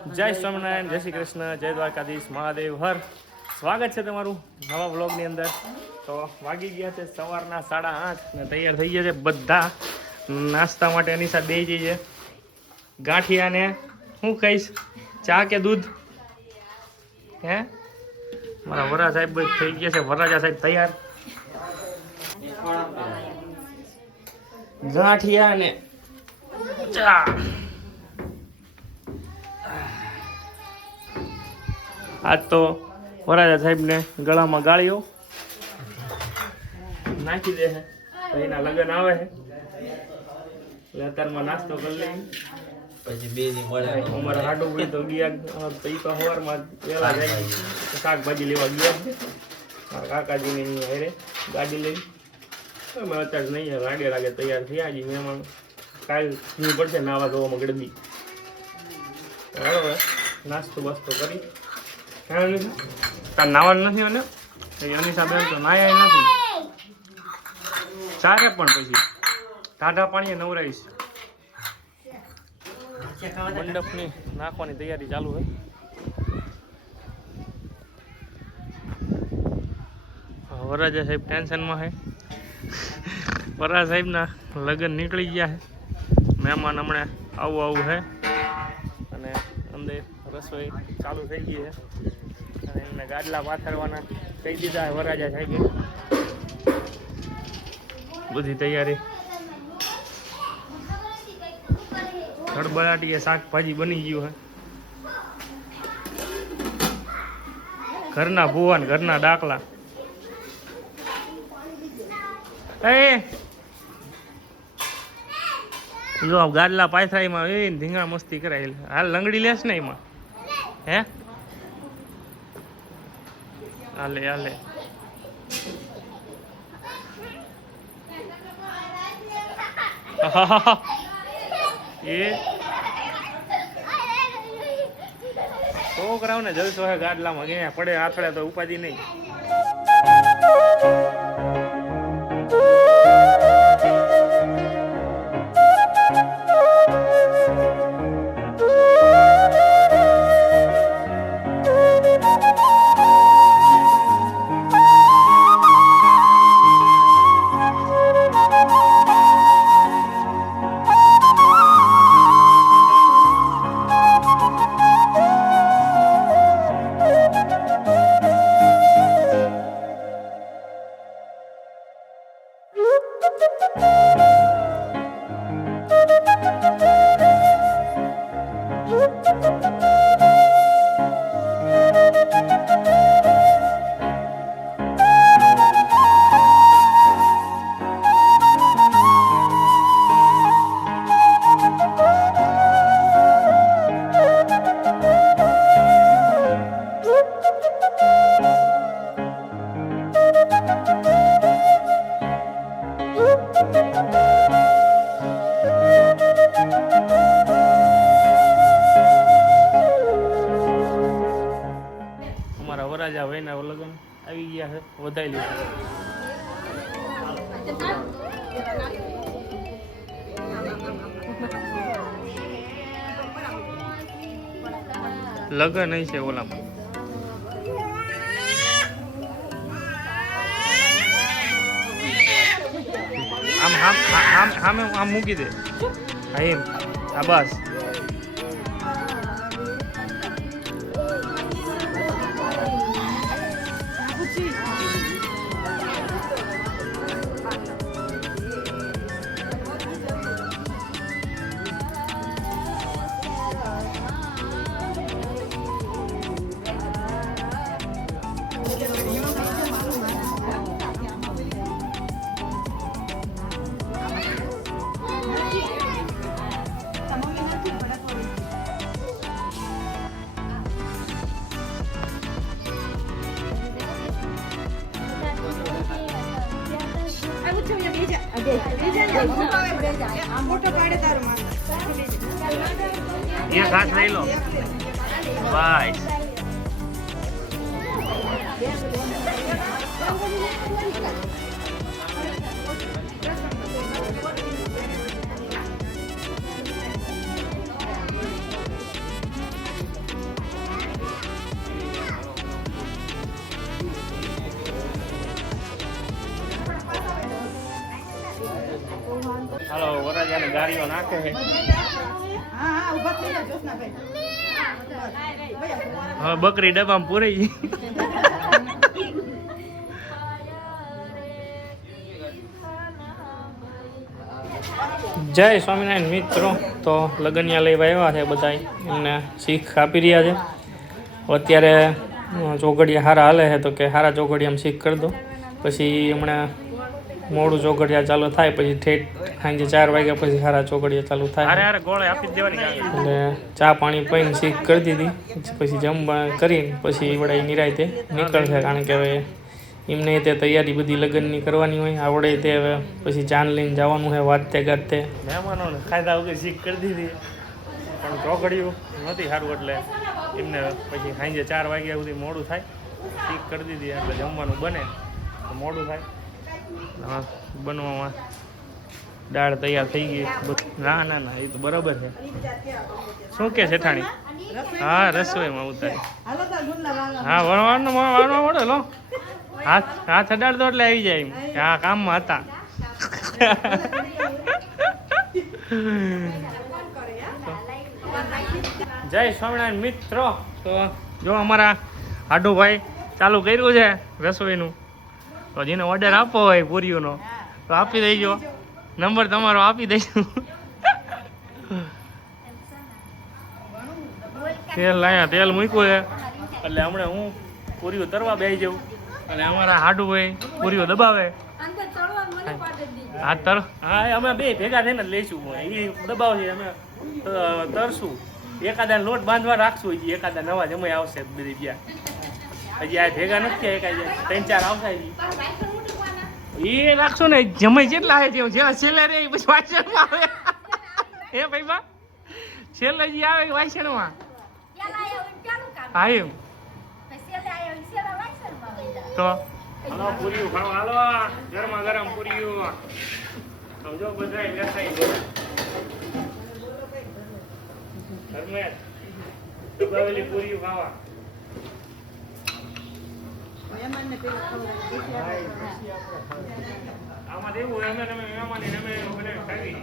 જય સ્વામિનારાયણ, જય શ્રી કૃષ્ણ, જય દ્વારકાધીશ, મહાદેવ હર. સ્વાગત છે તમારું નવા વ્લોગની અંદર. તો વાગી ગયા છે સવારના 8:30 ને તૈયાર થઈ ગયા છે બધા નાસ્તા માટે. એની સાથે બે જઈએ ગાંઠિયા ને હું ખાઈશ, ચા કે દૂધ? હે મારા વરા સાહેબ થઈ ગયા છે, વરાજા સાહેબ તૈયાર. ગાંઠિયા ને ચા. આજ તો વરાજા સાહેબને ગળામાં ગાળીઓ નાખી દે છે, તો એના લગ્ન આવે છે એટલે અત્યારમાં નાસ્તો કરી લઈએ. પછી બે દી મળે અમારે હાડું ભાઈ તો ગયા તો એ તો સવારમાં વહેલા જાય શાકભાજી લેવા ગયા છે મારા કાકાજીની હારે ગાડી લઈને. અમે અત્યારે નહીં રાગે રાગે તૈયાર થયા છીએ. મહેમાન કાલ નહીં પડશે નાવા ધોવામાં ગળદી. હવે નાસ્તો બાસ્તો કરી તાર નાવાનું નથી અને અનિશા બેન તો નાયા નથી. ચારે પણ પછી ટાઢા પાણીએ નવરાઈશ. મંડપની નાખવાની તૈયારી ચાલુ છે. વરાજા સાહેબ ટેન્શનમાં છે. વરાજા સાહેબના લગ્ન નીકળી ગયા છે. મહેમાન હમણાં આવું છે અને અંદર રસોઈ ચાલુ થઈ ગઈ છે અને એમને ગાડલા પાથરવાના કહી દીધા છે વરાજા સાહેબે. બધી તૈયારી ખડબડાટીએ શાકભાજી બની ગયું છે. ઘરના ભુવન, ઘરના ડાકલા. એ જો ગાડલા પાથરાઈમાં એ ધીંગા મસ્તી કરાયેલ. હાલ લંગડી લેશ ને એમાં? હે હાલે હાલે. એ છોકરાઓને જલસો હે ગાડલામાં. ગયા પડે આથડે તો ઉપાધિ નહીં. વરાજા ભાઈના લગ્ન આવી ગયા છે, વધાઈ લીધું. લગ્ન નહીં છે ઓલામાં. આમ મૂકી દે. હા એમ. હા બસ. ये घास ले लो बाय. બારીઓ નાખે છે. હવે બકરી ડબ્બામાં પૂરી ગઈ. જય સ્વામિનારાયણ મિત્રો. તો લગનિયા લઈ આવ્યા છે બધા, એમને શીખ આપી રહ્યા છે. અત્યારે ચોઘડિયા હારા હાલે છે, તો કે હારા ચોઘડિયામાં શીખ કરી દો, પછી હમણાં મોડું ચોઘડિયા ચાલુ થાય, પછી ઠેઠ સાંજે 4 વાગ્યા પછી હારા ચોઘડિયા ચાલુ થાય. એટલે ચા પાણી પીને શીખ કરી દીધી, પછી જમવા કરીને પછી વડાઈ નિરાયતે નીકળશે. કારણ કે હવે એમને તે તૈયારી બધી લગ્નની કરવાની હોય, આવડે તે હવે પછી જાન લઈને જવાનું હોય વાતે ગાતે. મહેમાનોને ખાધા વગર શીખ કરી દીધી, પણ ચોઘડિયું નહોતી સારું, એટલે એમને પછી સાંજે 4 વાગ્યા સુધી મોડું થાય, શીખ કરી દીધી. એટલે જમવાનું બને તો મોડું થાય. હા, બનવામાં દાળ તૈયાર થઈ ગઈ. ના ના ના, એ તો બરાબર છે. શું કે શેઠાણી? હા, રસોઈમાં ઉતારી. હા, વાળવા મળે લો, હાથ અડાડ દો એટલે આવી જાય. હા, કામમાં હતા. જય સ્વામિનારાયણ મિત્રો. તો જો અમારા હાડુભાઈ ચાલુ કર્યું છે રસોઈનું, તો જેને ઓર્ડર આપવો હોય પૂરીઓનો તો આપી દેજો, નંબર તમારો આપી દઈશું. તેલ લાયા, તેલ મૂક્યું છે, એટલે હમણાં હું પૂરીઓ તરવા બેસી જાઉં, અને અમારા હાડુભાઈ પૂરીઓ દબાવે. હા, અમે બે ભેગા થઈને જ લઈશું. એ દબાવશે, અમે તરશું. એકાદા લોટ બાંધવા રાખશું, હજી એકાદા નવા જમાઈ આવશે બધી ગયા. હજી આ ભેગા નથી, 3-4 આવશે. એ રાખશો ને, જમાઈ જેટલા આવે છે જેલા છેલ્લે રે પછી વાસણમાં આવે. એ ભાઈ બા છેલ્લે જે આવે વાસણમાં. હા એમ તો હાલો પૂરીયું ખાવા, હાલો ગરમા ગરમ પૂરીયું. સમજો બધા બેસાઈ ગયા ઘરમે દબાવેલી પૂરીયું ખાવા. આમાં દેવું અમે મહેમાન અમે ખાવી.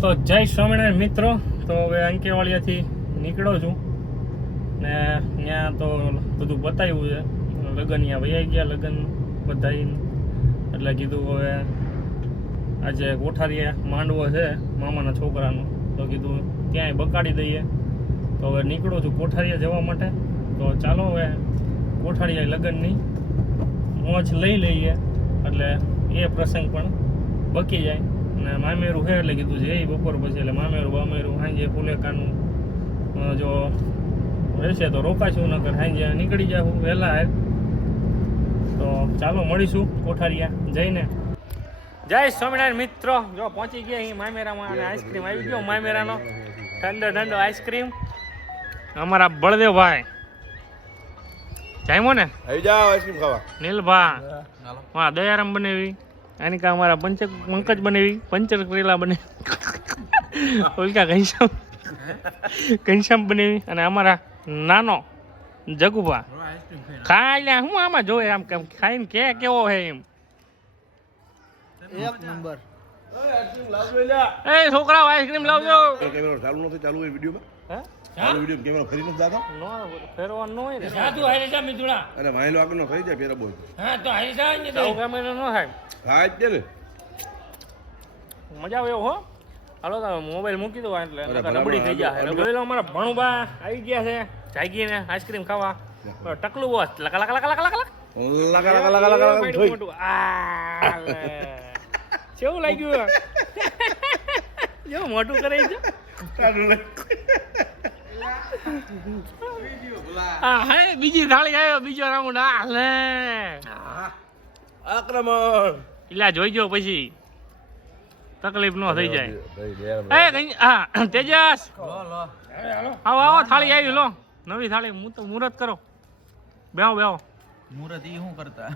તો જય સ્વામિનારાયણ મિત્રો. તો હવે અંકેવાળિયાથી નીકળો છું ને ત્યાં તો બધું બતાવ્યું છે. લગ્ન ત્યાં વૈયા ગયા, લગ્ન બધાઈને. એટલે કીધું હવે આજે કોઠારીએ માંડવો છે મામાના છોકરાનો, તો કીધું ત્યાંય બકાડી દઈએ. તો હવે નીકળું છું કોઠારીએ જવા માટે. તો ચાલો હવે કોઠારીએ લગ્નની મોજ લઈ લઈએ, એટલે એ પ્રસંગ પણ બકી જાય. અને મામેરું છે એટલે કીધું છે એ બપોર પછી, એટલે મામેરું બામેરું સાંજે ફુલેકાનું જો રહેશે તો રોકાશું, નકર સાંજે નીકળી જાઉં વહેલા. તો ચાલો મળીશું કોઠારીયા જઈને. જય સ્વામિનારાયણ મિત્રો. જો પહોંચી ગયા અહીં મામેરામાં, અને આઈસ્ક્રીમ આવી ગયો મામેરાનો ઠંડો આઈસ્ક્રીમ. અમારા બળદેવભાઈ જામ્યો ને, આવી જાઓ આઈસ્ક્રીમ ખાવા. નીલભા હા, દયારામ બનેવી. એની કા અમારા પંકજ બનેવી, પંચર કરેલા બને. ઓલકા ઘનશ્યામ બનેવી. અને અમારા નાનો જગુભા ખાઈ લે. હું આમાં જોવે આમ કેમ ખાઈને કે કેવો હે એમ. એક નંબર. એ છોકરાઓ આઈસ્ક્રીમ લાવજો. કેમેરો ચાલુ નથી, ચાલુ હોય વિડિયોમાં. હે ચાલુ વિડિયો કેમેરો ફરી નથી જાતો. નો ફેરવાનું ન હોય ને. સાધુ હારી જા મિતુડા. અરે માઈલો આગળનો થઈ જાય ફેરા બોલ. હા તો હારી જા ને. તો કેમેરો ન થાય. હા જ ને. મજા આવે હો. હાલો તો મોબાઈલ મૂકી દો એટલે રબડી થઈ જાય. જોઈ લો અમારા ભણુબા આવી ગયા છે જાગીને આઈસ્ક્રીમ ખાવા. ટકલું બોસ લકા લકા લકા લકા લકા કેવું લાગ્યું? જો મોટું કરે છે. હા, બીજી થાળી આવ્યો, બીજો રાઉન્ડ. હાલે આક્રમણ. ઇલા જોઈજો પછી તકલીફ ન થઈ જાય. હા તેજસ, આવો આવો, થાળી આવી લો, નવી થાળી. મુહૂર્ત કરો. બેહો બેહો. મુહૂર્ત ઈ શું કરતા?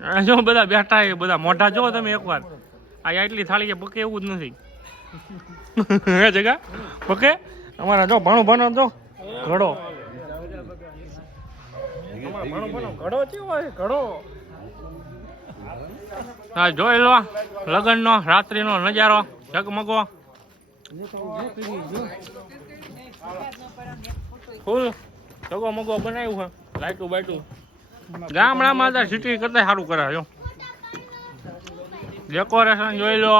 આ જો બધા બેઠા એ બધા મોઢા જો તમે એકવાર આ એટલી થાળી પકે એવું જ નથી હે જગા પકે અમારા જો ભણો જો ઘડો ઘડો કેવો હોય ઘડો હા જોઈ લો લગ્નનો રાત્રિનો નજારો ઝગમગો ફૂલ ઝગમગો બનાવ્યું છે લાઈટું બાઈટું ગામડામાં હતા સિટી કરતા સારું કરે જો ડેકોરેશન જોઈ લો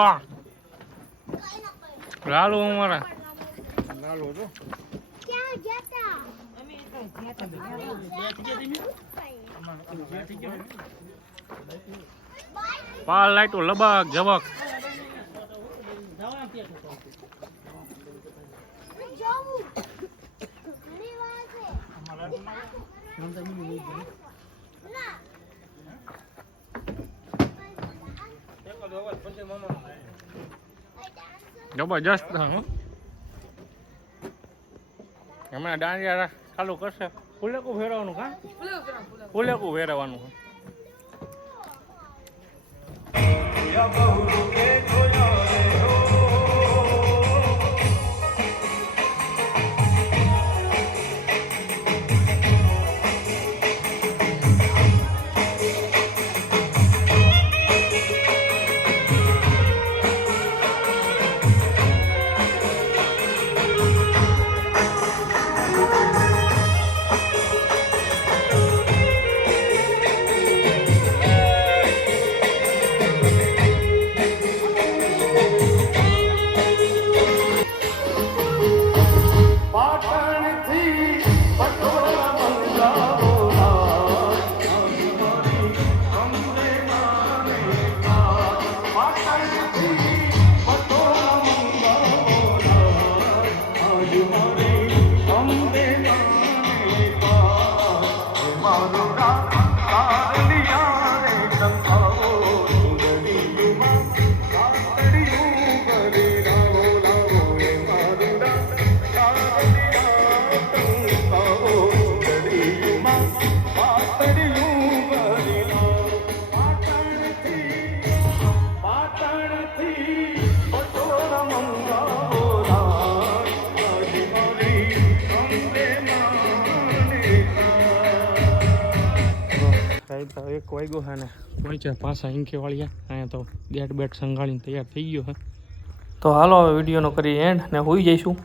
લાલુ અમારા પાલ લાઈટો લબક જબક જબરજસ્ત હમણાં દાંડિયા ચાલુ કરશે ફૂલેકું ફેરવાનું કા ફૂલેકું ફેરવાનું એક વાગ્યો છે ને પહોંચ્યા પાછા ઇંકે વાળ્યા અહીંયા તો ગેટ બેટ સંભાળીને તૈયાર થઈ ગયો છે તો હાલો હવે વિડીયોનો કરી એન્ડ ને હોઈ જઈશું